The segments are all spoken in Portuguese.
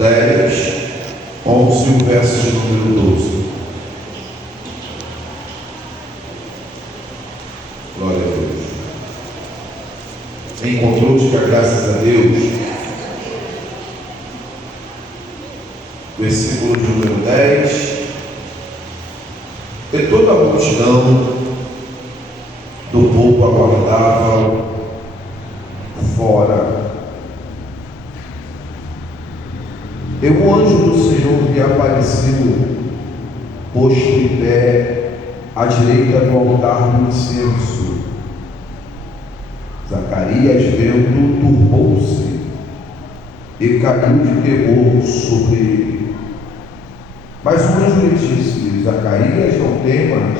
10, 11 e o verso de número 12. Glória a Deus. Encontrou, diga graças a Deus. Versículo de número 10. E toda a multidão do povo aguardava fora. E o anjo do Senhor lhe apareceu, posto em pé à direita do altar do incenso. Zacarias, vendo, turbou-se e caiu de temor sobre ele. Mas o anjo lhe disse: Zacarias, não temas,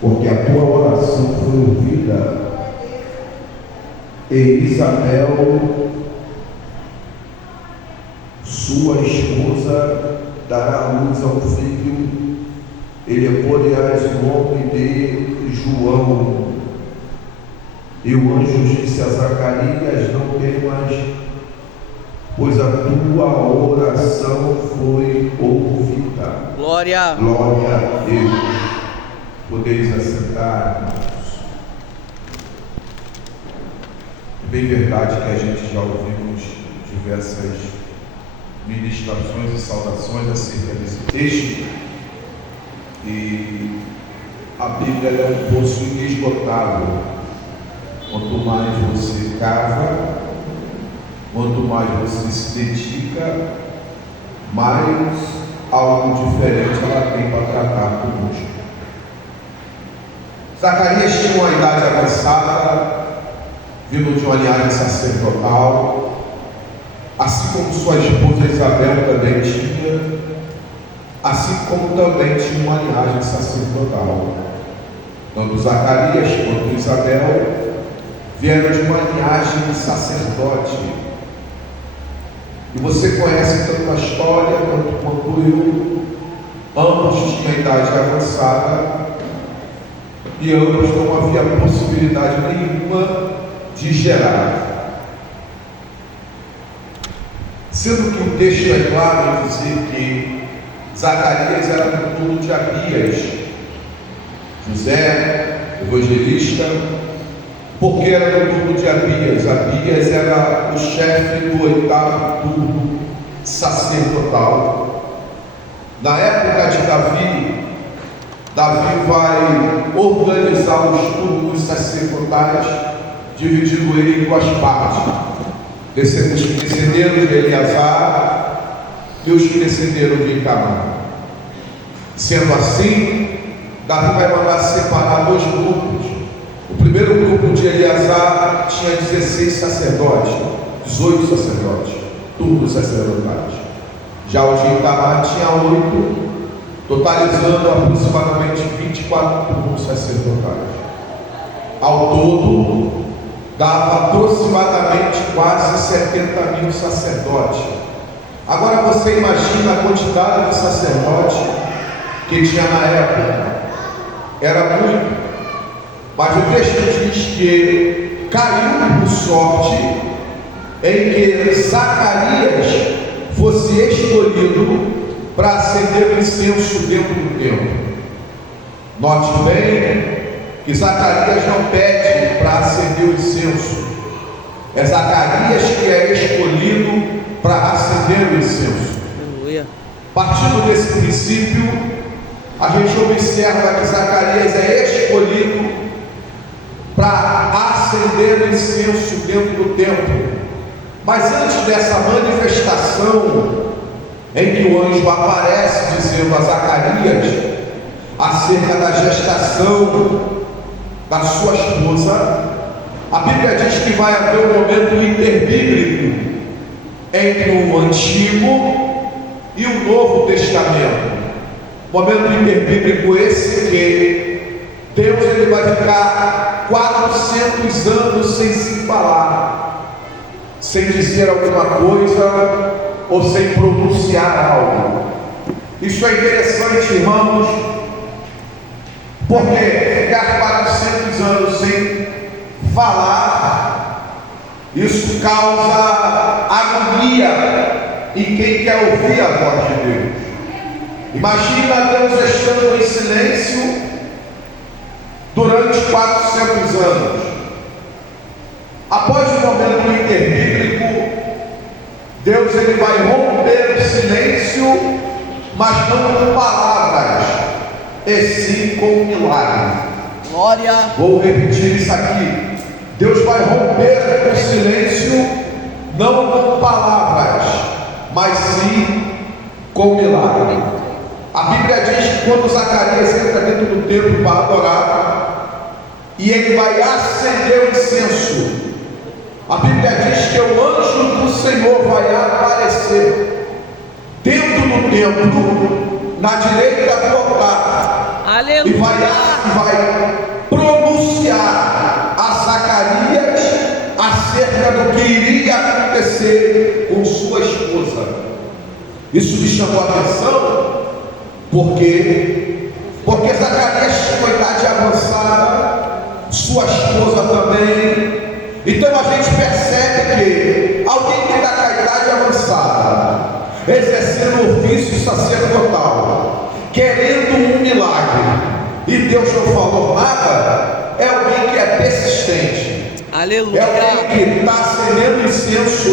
porque a tua oração foi ouvida, e Isabel, sua esposa, dará à luz ao filho, e lhe porás o nome de João. E o anjo disse a Zacarias: não temas, pois a tua oração foi ouvida. Glória a Deus. Podeis assentar, irmãos. É bem verdade que a gente já ouvimos diversas ministrações e saudações acerca desse texto, e a Bíblia é um poço inesgotável. Quanto mais você cava, quanto mais você se dedica, mais algo diferente ela tem para tratar conosco. Zacarias tinha uma idade avançada, vindo de uma linhagem sacerdotal, assim como sua esposa Isabel também tinha, assim como também tinha uma linhagem sacerdotal. Tanto Zacarias quanto Isabel vieram de uma linhagem de sacerdote. E você conhece tanto a história quanto eu. Ambos tinham idade avançada e ambos não havia possibilidade nenhuma de gerar. Sendo que o texto é claro em dizer que Zacarias era do turno de Abias, José, evangelista, porque era do turno de Abias. Abias era o chefe do 8º turno sacerdotal. Na época de Davi vai organizar os turnos sacerdotais, dividindo ele em duas partes: os que descenderam de Eleazar e os que descenderam de Itamar. Sendo assim, Davi vai mandar separar dois grupos. O primeiro grupo de Eleazar tinha 16 sacerdotes, 18 sacerdotes, turnos sacerdotais. Já o de Itamar tinha 8, totalizando aproximadamente 24 turnos sacerdotais. Ao todo, dava aproximadamente quase 70 mil sacerdotes. Agora você imagina a quantidade de sacerdotes que tinha na época. Era muito. Mas o texto diz que caiu por sorte em que Zacarias fosse escolhido para acender o incenso dentro do templo. Note bem que Zacarias não pede para acender o incenso. É Zacarias que é escolhido para acender o incenso. Aleluia. Partindo desse princípio, a gente observa que Zacarias é escolhido para acender o incenso dentro do templo. Mas antes dessa manifestação em que o anjo aparece dizendo a Zacarias acerca da gestação da sua esposa, a Bíblia diz que vai haver um momento interbíblico entre o Antigo e o Novo Testamento. Momento interbíblico esse que Deus ele vai ficar 400 anos sem se falar, sem dizer alguma coisa ou sem pronunciar algo. Isso é interessante, irmãos, porque ficar 400 anos sem falar, isso causa agonia em quem quer ouvir a voz de Deus. Imagina Deus estando em silêncio durante 400 anos. Após o momento interbíblico, Deus ele vai romper o silêncio, mas não com palavras, e sim com um milagre. Glória. Vou repetir isso aqui. Deus vai romper o silêncio, não com palavras, mas sim com milagre. A Bíblia diz que quando Zacarias entra dentro do templo para adorar, e ele vai acender o incenso, a Bíblia diz que o anjo do Senhor vai aparecer dentro do templo, na direita do altar. Aleluia. E vai pronunciar a Zacarias acerca do que iria acontecer com sua esposa. Isso me chamou a atenção, porque Zacarias tinha idade avançada, sua esposa também. Então a gente percebe que alguém que está com a idade avançada, exercendo o ofício sacerdotal, querendo um milagre, e Deus não falou nada, é alguém que é persistente. Aleluia. É alguém que está acendendo incenso,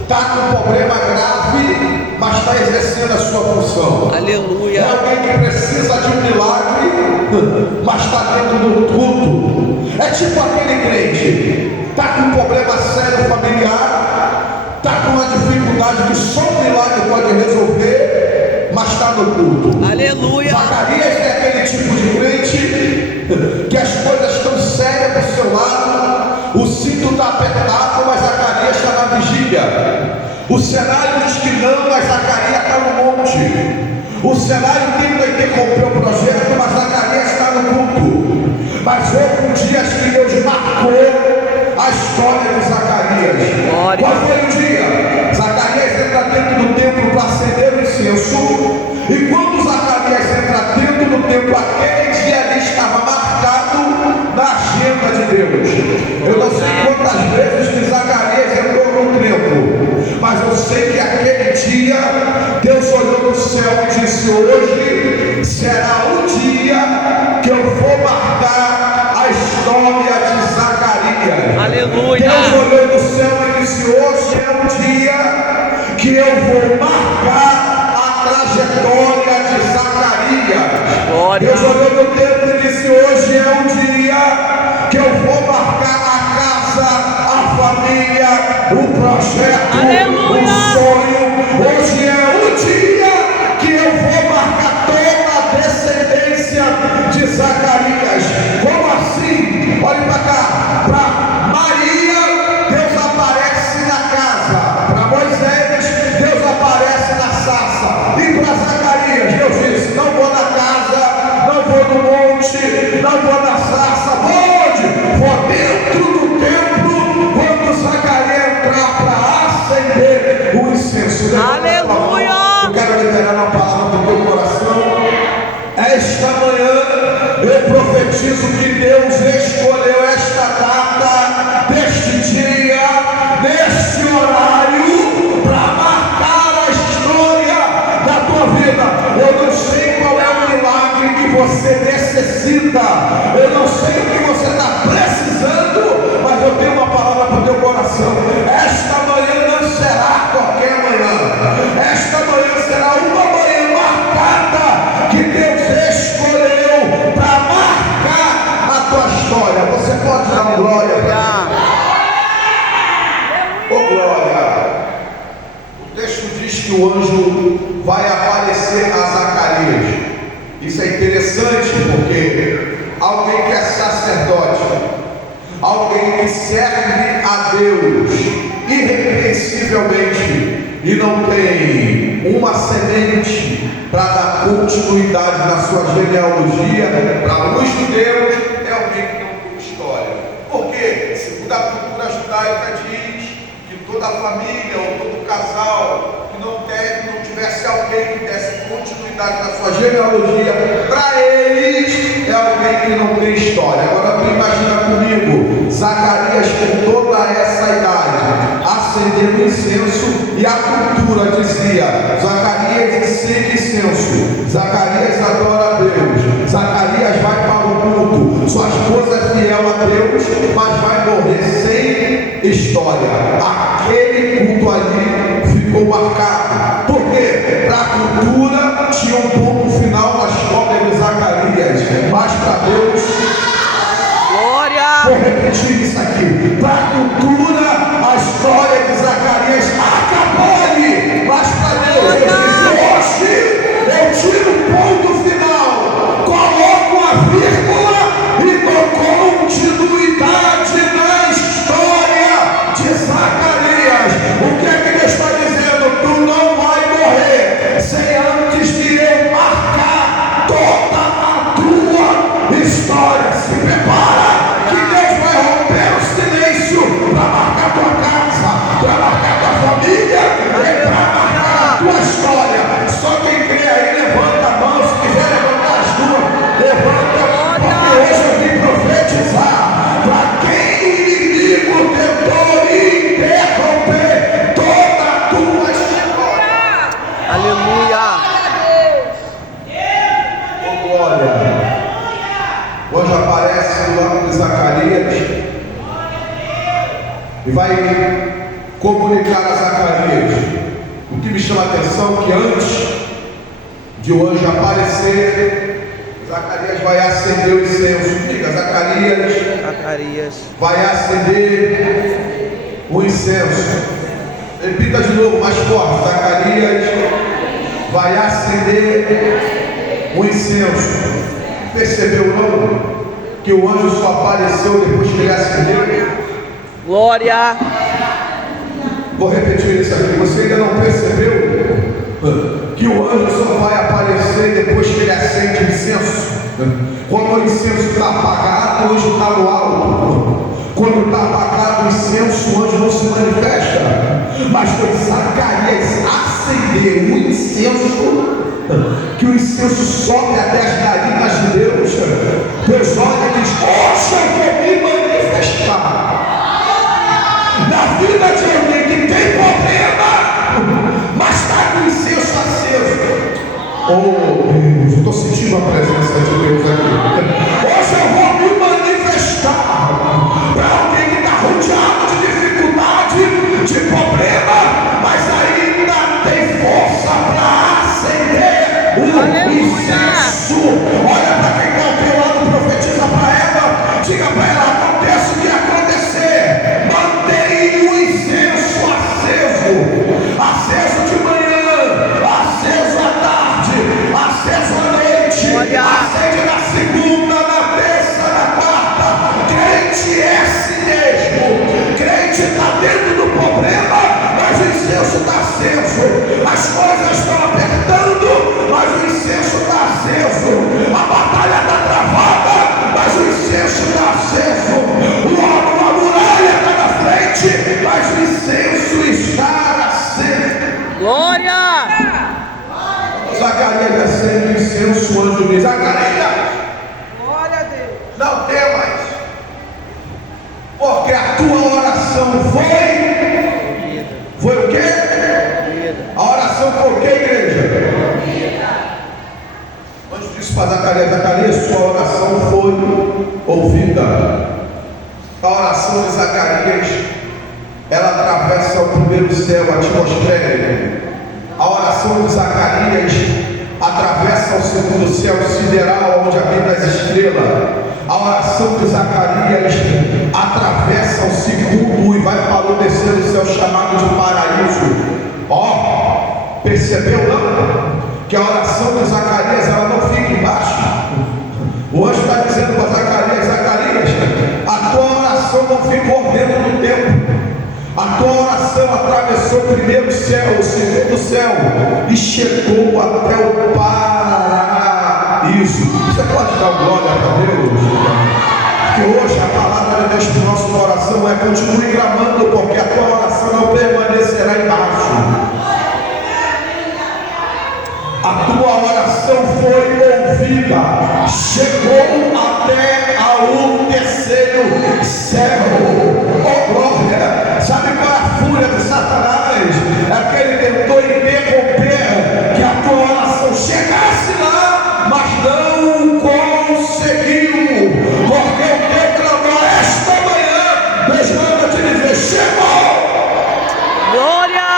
está com um problema grave, mas está exercendo a sua função. Aleluia. É alguém que precisa de um milagre, mas está dentro do culto. É tipo aquele crente, está com um problema sério familiar, está com uma dificuldade que só um milagre pode resolver, mas está no culto. Aleluia. Zacarias é aquele tipo de crente que as coisas estão sérias do seu lado, o cinto está apertado, mas Zacarias está na vigília. O cenário diz que não, mas Zacarias está no monte. O cenário tenta interromper o projeto, mas Zacarias está no culto. Mas houve um dia que Deus marcou a história de Zacarias. Glória. Qual foi o dia? Zacarias entra dentro do templo para acender o incenso. E quando Zacarias entra dentro do templo, aquele dia ali estava marcado na agenda de Deus. Eu não sei quantas vezes que Zacarias entrou no templo, mas eu sei que aquele dia Deus olhou no céu e disse: hoje será o dia que eu vou marcar a história de Zacarias. Aleluia. Deus olhou no céu e disse: hoje é o dia que eu vou marcar a trajetória de Zacarias. Glória. Deus olhou no tempo e disse: hoje é o dia que eu vou marcar a casa, a família, o projeto, Aleluia. o sonho. Hoje é o dia que eu vou marcar toda a descendência de Zacarias. Como assim? Olhe para cá. Para Maria, Deus aparece na casa. Para Moisés, Deus aparece na sarça. E para Zacarias, Deus disse: não vou na casa, não vou no monte, não vou na sarça. Vou dentro do templo quando Zacarias entrar para acender o incenso. Aleluia. Eu quero liberar uma palavra do teu coração. Esta manhã eu profetizo que Deus escolheu esta data, deste dia, neste horário, para marcar a história da tua vida. Eu não sei qual é o milagre que você necessita, eu não sei o que você está precisando, mas eu tenho uma palavra para o teu coração. Esta manhã não será qualquer manhã, esta manhã será uma manhã marcada, que Deus escolheu para marcar a tua história. Você pode dar glória para Deus? Oh glória! O texto diz que o anjo vai aparecer a Zacarias. Isso é interessante, porque alguém que é sacerdote, alguém que serve a Deus irrepreensivelmente e não tem uma semente para dar continuidade na sua genealogia, para os judeus é alguém que não tem história. Porque, segundo a cultura judaica, diz que toda a família ou todo casal que não tivesse alguém que desse continuidade na sua genealogia, para eles é alguém que não tem história. Agora tu imagina comigo, Zacarias com toda essa idade, acendendo acendendo incenso, e a cultura dizia: Zacarias acende incenso, Zacarias adora a Deus, Zacarias vai para o culto, sua esposa é fiel a Deus, mas vai morrer sem história. Aquele culto ali ficou marcado. Por quê? Para a cultura tinha um ponto final na história de Zacarias, mas para Deus, Glória. vou repetir isso aqui, para a cultura a história de Zacarias acabou ali, mas para Deus eu disse: hoje eu tiro o ponto final, coloco a vírgula e dou continuidade na história de Zacarias. O que é que Deus está dizendo? Tu não vai morrer sem antes de eu marcar toda a tua história. Se prepara, que Deus vai romper o silêncio para marcar tua casa, para marcar tua família e para marcar a tua história. Só quem crê aí, levanta a mão. Se quiser levantar as duas, levanta, porque hoje eu vim profetizar para quem o inimigo tentou interromper toda a tua história. Aleluia. Oh, glória. Hoje aparece o nome de Zacarias e vai comunicar a Zacarias. O que me chama a atenção é que antes de o anjo aparecer, Zacarias vai acender o incenso. Diga: Zacarias vai acender o incenso. Repita de novo, mais forte: Zacarias vai acender o incenso. Percebeu não? Que o anjo só apareceu depois que ele acendeu? Glória. Vou repetir isso aqui. Você ainda não percebeu que o anjo só vai aparecer depois que ele acende o incenso? Quando o incenso está apagado, o anjo está no alto. Quando está apagado o incenso, o anjo não se manifesta. Mas foi Zacarias acender o incenso, que o incenso sobe até as narinas de Deus. Deus olha e diz: hoje eu vou me manifestar na vida de alguém que tem problema, mas está com o incenso aceso. Oh Deus, eu estou sentindo a presença de Deus aqui. Hoje eu vou me manifestar para alguém que está rodeado de dificuldade, de problema, mas ainda tem força para acender o incenso. Olha para quem está ao teu lado, profetiza para ela, diga para ela: aconteça o que acontecer, mantenha o incenso aceso de manhã, aceso à tarde, aceso à noite, acende na segunda, na terça, na quarta. Crente é assim mesmo. Crente está dentro do problema, mas o incenso está aceso. As coisas estão apertando, mas o incenso está aceso. A batalha está travada, mas o incenso está aceso. A muralha está na frente, mas o incenso está aceso. Glória. Zacarias acende o incenso, o anjo diz: Zacarias, Glória a Deus. não temas, porque a tua oração foi o quê? A oração foi o quê, igreja? O anjo disse para Zacarias: Zacarias, sua oração foi ouvida. A oração de Zacarias, ela atravessa o primeiro céu atmosférico. A oração de Zacarias atravessa o segundo céu sideral, onde habitam as estrelas. A oração de Zacarias atravessa o segundo e vai para o terceiro céu, chamado de paraíso. Ó, percebeu não? Que a oração de Zacarias, ela não fica embaixo. O anjo está dizendo para Zacarias: Zacarias, a tua oração não ficou dentro do tempo. A tua oração atravessou o primeiro céu, o segundo céu, e chegou até o paraíso. Você pode dar glória a Deus? Que hoje a palavra de Deus para o nosso coração é: continue clamando, porque a tua oração não permanecerá embaixo. A tua oração foi ouvida, chegou até ao terceiro céu. Oh glória! Sabe qual é a fúria de Satanás é que ele tentou interromper que a tua oração chegasse lá, mas não conseguiu, porque o teu clamor esta manhã, Deus manda te dizer: chegou! Glória!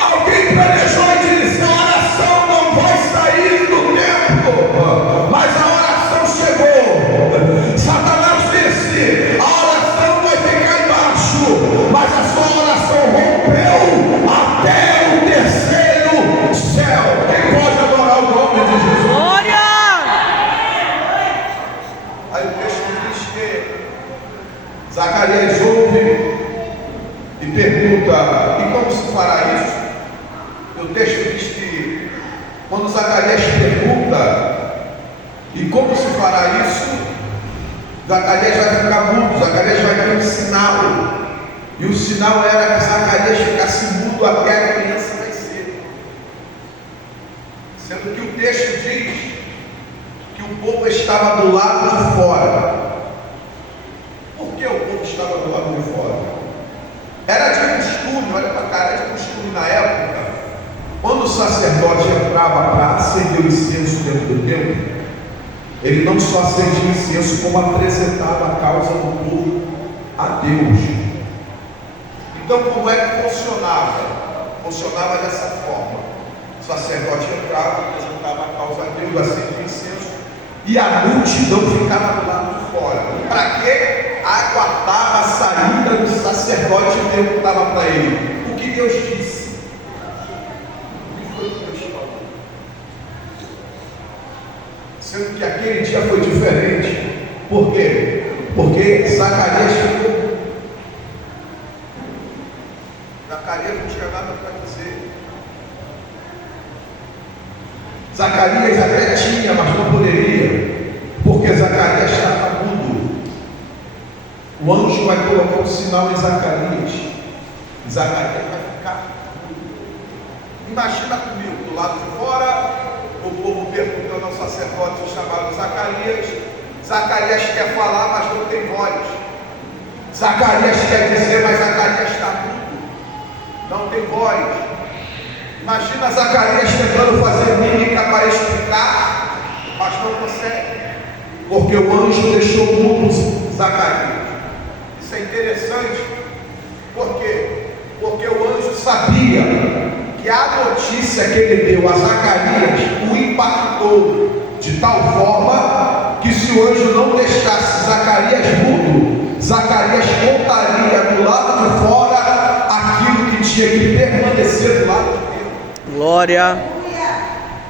Alguém planejou e disse: a oração não vai sair do tempo, mas a oração chegou. Satanás disse: a oração vai ficar embaixo, mas a sua oração rompeu até o terceiro céu. Quem pode adorar o nome de Jesus? Glória! Aí o texto diz que Zacarias ouve e pergunta: e como se fará isso? E o texto diz que quando Zacarias pergunta e como se fará isso, Zacarias vai ficar mudo, Zacarias vai ter um sinal, e o sinal era que Zacarias ficasse mudo até a criança nascer, sendo que o texto diz que o povo estava do lado de fora. Por que o povo estava do lado de fora? Era de costume, olha para cá, era de costume na época, quando o sacerdote entrava para acender o incenso dentro do templo, ele não só acendia incenso, como apresentava a causa do povo a Deus. Então, como é que funcionava? Funcionava dessa forma: o sacerdote entrava, apresentava a causa a Deus, acendia incenso, e a multidão ficava do lado de fora. Para quê? Aguardava a saída do sacerdote e perguntava para ele: o que Deus disse? Sendo que aquele dia foi diferente. Por quê? Porque Zacarias ficou. Zacarias não tinha nada para dizer. Zacarias até tinha, mas não poderia, porque Zacarias estava mudo. O anjo vai colocar um sinal em Zacarias. Zacarias vai ficar mudo. Imagina comigo, do lado de fora, o povo perguntando ao sacerdote chamado Zacarias. Zacarias quer falar, mas não tem voz. Zacarias quer dizer, mas Zacarias está mudo, não tem voz. Imagina Zacarias tentando fazer mímica para explicar, mas não consegue, porque o anjo deixou mudo Zacarias. Isso é interessante. Por quê? Porque o anjo sabia que a notícia que ele deu a Zacarias o impactou de tal forma que, se o anjo não deixasse Zacarias mudo, Zacarias contaria do lado de fora aquilo que tinha que permanecer do lado de dentro. Glória!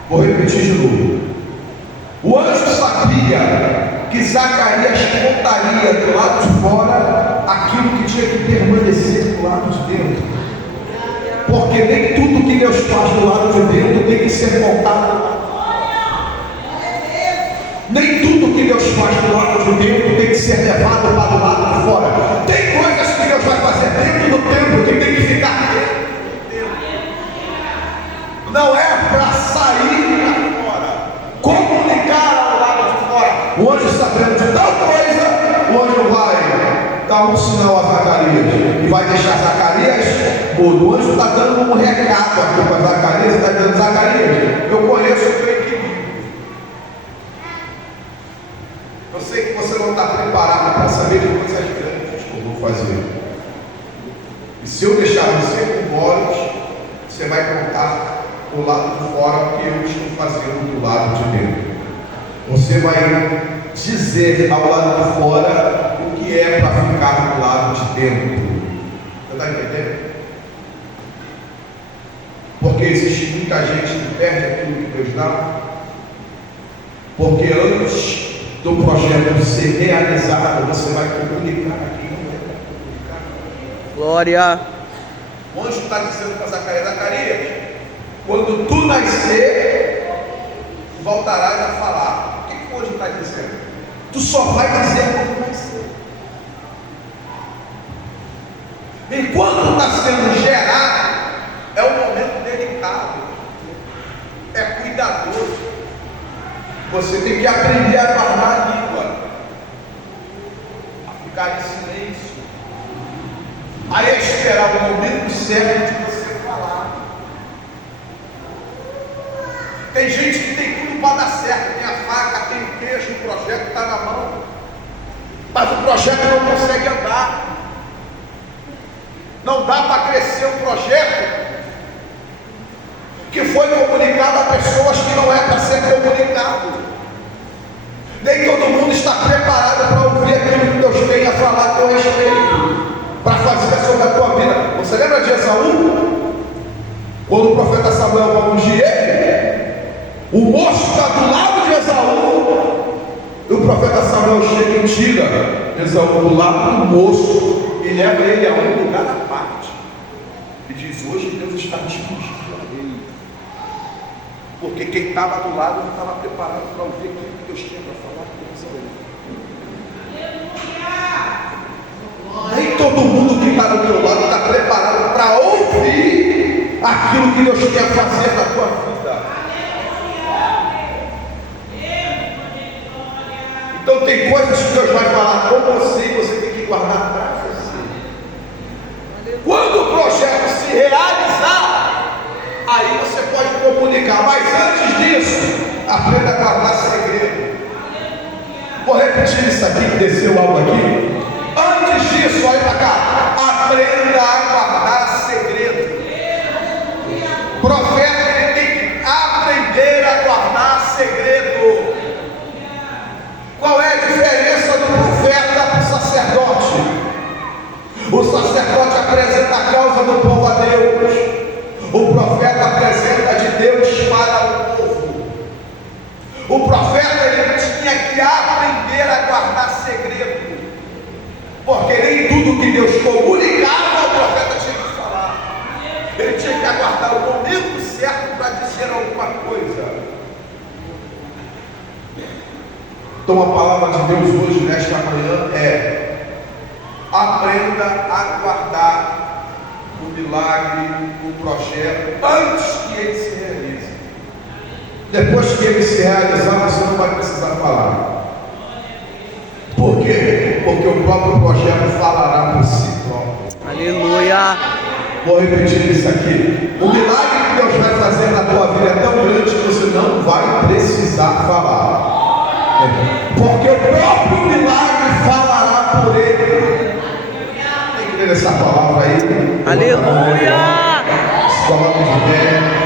Vou repetir de novo. O anjo sabia que Zacarias contaria do lado de fora aquilo que tinha que permanecer do lado de dentro. Porque nem tudo que Deus faz do lado de dentro tem que ser contado. Nem tudo que Deus faz do lado de dentro tem que ser levado para o lado de fora. Tem coisas que Deus vai fazer dentro do templo que tem que ficar dentro do templo. Não é para sair para fora, comunicar ao lado de fora. O anjo sabendo de tal coisa, o anjo vai dar um sinal a Zacarias e vai deixar Zacarias mudo. O anjo está dando um recado aqui para Zacarias, está dizendo: Zacarias, eu conheço o teu equilíbrio. Eu sei que você não está preparado para saber de coisas grandes que eu vou fazer. E se eu deixar você com olhos, você vai contar do lado de fora o que eu estou fazendo do lado de dentro. Você vai dizer ao lado de fora o que é para ficar do lado de dentro. Você está entendendo? Porque existe muita gente que perde aquilo que Deus dá. Porque antes do projeto ser realizado, você vai comunicar aquilo que é para comunicar. Glória! O anjo está dizendo para Zacarias: Zacarias, quando tu nascer, voltarás a falar. O que o anjo está dizendo? Tu só vai dizer quando nascer. Enquanto está sendo gerado, é um momento delicado, é cuidadoso. Você tem que aprender a guardar a língua, a ficar em silêncio, esperar o momento certo de você falar. Tem gente que tem tudo para dar certo, tem a faca, tem o queijo, o projeto está na mão, mas o projeto não consegue andar. Não dá para crescer um projeto que foi comunicado a pessoas que não é para ser comunicado. Nem todo mundo está preparado para ouvir aquilo que Deus tem a falar a teu respeito, para fazer sobre a tua vida. Você lembra de Esaú? Quando o profeta Samuel vai ungir ele, o moço está do lado de Esaú, e o profeta Samuel chega e tira Esaú do lado do moço e leva ele a um lugar à parte e diz: hoje Deus está te ungindo. Porque quem estava do lado não estava preparado para ouvir aquilo que Deus tinha para falar com Esaú. Nem todo mundo que está do teu lado está preparado para ouvir aquilo que Deus quer fazer na tua vida. Então tem coisas que Deus vai falar com você e você tem que guardar para você. Quando o projeto se realizar, aí você pode comunicar, mas antes disso, aprenda a guardar segredo. Vou repetir isso aqui que desceu algo aqui. Antes disso, olha para cá, aprenda a guardar segredo. Profeta, ele tem que aprender a guardar segredo. Qual é a diferença do profeta para o sacerdote? O sacerdote apresenta a causa do povo a Deus. O profeta apresenta de Deus para o povo. O profeta, ele tinha que aprender a guardar segredo, porque nem tudo que Deus comunicava o profeta tinha que falar. Ele tinha que aguardar o momento certo para dizer alguma coisa. Então a palavra de Deus hoje, nesta manhã, é: aprenda a guardar o milagre, o projeto, antes que ele se realize. Depois que ele se realizar, você não vai precisar falar. Por quê? Porque o próprio projeto falará por si próprio. Aleluia. Vou repetir isso aqui. O milagre que Deus vai fazer na tua vida é tão grande que você não vai precisar falar. Porque o próprio milagre falará por ele. Tem que ler essa palavra aí. Aleluia. Se coloque de pé.